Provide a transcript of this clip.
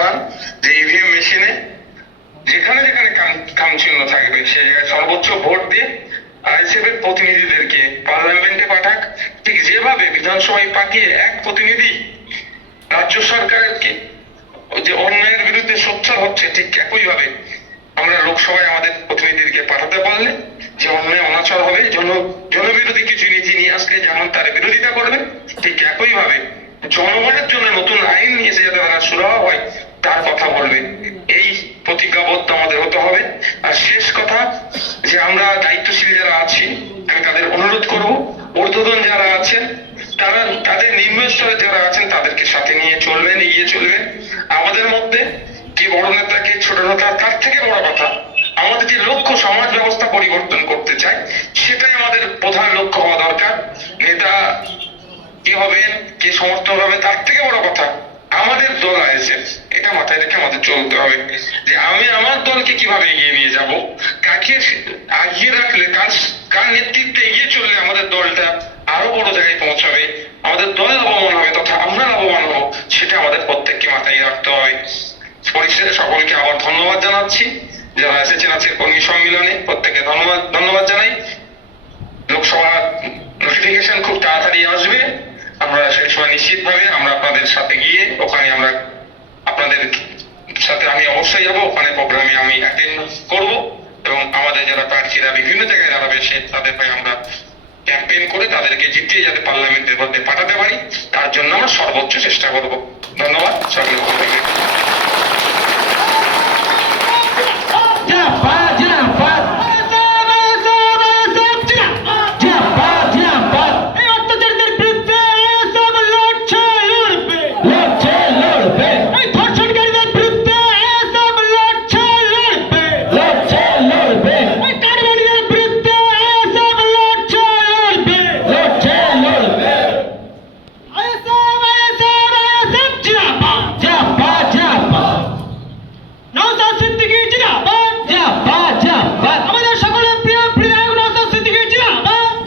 করান যে ইভিএম মেশিনে যেখানে যেখানে খাম চিহ্ন থাকবে সে জায়গায় সর্বোচ্চ ভোট দিয়ে আইএসএফ এর প্রতিনিধিদেরকে পার্লামেন্টে পাঠাক। ঠিক যেভাবে বিধানসভায় পাঠিয়ে এক প্রতিনিধি রাজ্য সরকারের যে অন্যায়ের বিরুদ্ধে সোচ্চার হচ্ছে, ঠিক একইভাবে আমরা লোকসভায় আমাদের প্রতিনিধিকে পাঠাতে পারলে যে অন্যায় অনাচার হবে, জনবিরোধী কিছু নীতি নিয়ে আসলে যেমন তার বিরোধিতা করবে, ঠিক একইভাবে জনগণের জন্য নতুন আইন নিয়ে এসে যাতে তারা সুরাহা হয় তার কথা বলবে। এই প্রতিজ্ঞাবদ্ধ আমাদের হতে হবে। আর শেষ কথা, যে আমরা দায়িত্বশীল যারা আছি আমি তাদের অনুরোধ করব, ঊর্ধ্বতন যারা আছেন তারা তাদের নিম্ন স্তরে যারা আছেন তাদেরকে সাথে নিয়ে চলবেন, এগিয়ে চলবেন। আমাদের মধ্যে কি বড় নেতা কে ছোট নেতা, তার থেকে বড় কথা আমাদের যে লক্ষ্য সমাজ ব্যবস্থা পরিবর্তন করতে চাই সেটাই আমাদের প্রধান লক্ষ্য হওয়া দরকার। নেতা কি হবেন, কে সমর্থন হবে, তার থেকে বড় কথা আমাদের দল আইএসএফ, এটা মাথায় রেখে আমাদের চলতে হবে যে আমি আমার দলকে কিভাবে এগিয়ে নিয়ে যাব, কাকে আগিয়ে রাখলে, কার নেতৃত্বে এগিয়ে চললে আমাদের দলটা আরো বড় জায়গায় পৌঁছাবে, আমাদের দল লাভবান হবে তথা আমরা লাভবান হবো, সেটা আমাদের প্রত্যেককে মাথায় রাখতে হবে। পরিশেষে সকলকে আবার ধন্যবাদ জানাচ্ছি, যারা এসেছেন আজকে কর্মী সম্মেলনে প্রত্যেককে ধন্যবাদ জানাই। লোকসভা নোটিফিকেশন খুব তাড়াতাড়ি আসবে, আমরা সেই সময় নিশ্চিতভাবে আমরা আপনাদের সাথে গিয়ে ওখানে আমরা আপনাদের সাথে আমি অবশ্যই যাবো, ওখানে প্রোগ্রামে আমি অ্যাটেন্ড করব এবং আমাদের যারা প্রার্থীরা বিভিন্ন জায়গায় দাঁড়াবে সে তাদের পায়ে আমরা ক্যাম্পেইন করে তাদেরকে জিতিয়ে যাতে পার্লামেন্টের মধ্যে পাঠাতে পারি তার জন্য আমরা সর্বোচ্চ চেষ্টা করব। ধন্যবাদ সকলকে।